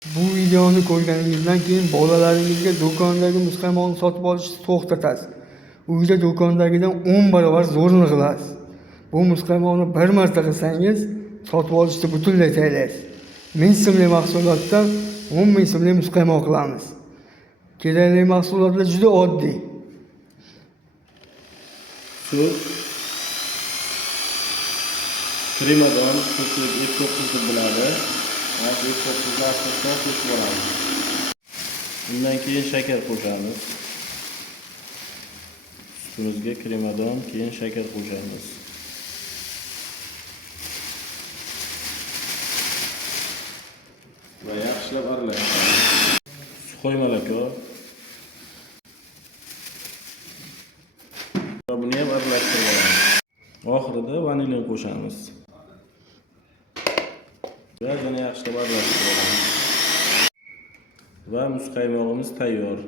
Bu videoni ko'rganingizdan keyin bolalaringizga do'kondagi muzqaymoqni sotib olishni to'xtatasiz. Uyda do'kondagidan 10 barobar zo'rni qilasiz. Bu muzqaymoqni bir marta qilsangiz, sotib olishni butunlay taylaysiz. 1000 so'mlik mahsulotdan 10 ming so'mlik muzqaymoq qilamiz. Kerakli mahsulotlar juda oddiy. Sut, kremadon, sutlik E9 deb biladi. Mana E9 asosida qo'shib olamiz. Undan keyin shakar qo'shamiz. Sutimizga kremadon, keyin shakar qo'shamiz. Va yaxshilab aralashtiramiz. Suxoy moloko. Buni ham aralashtirib olamiz. Oxirida vanilin qo'shamiz. Va yana yaxshilab aralashtirib olamiz. Va muzqaymog'imiz tayyor.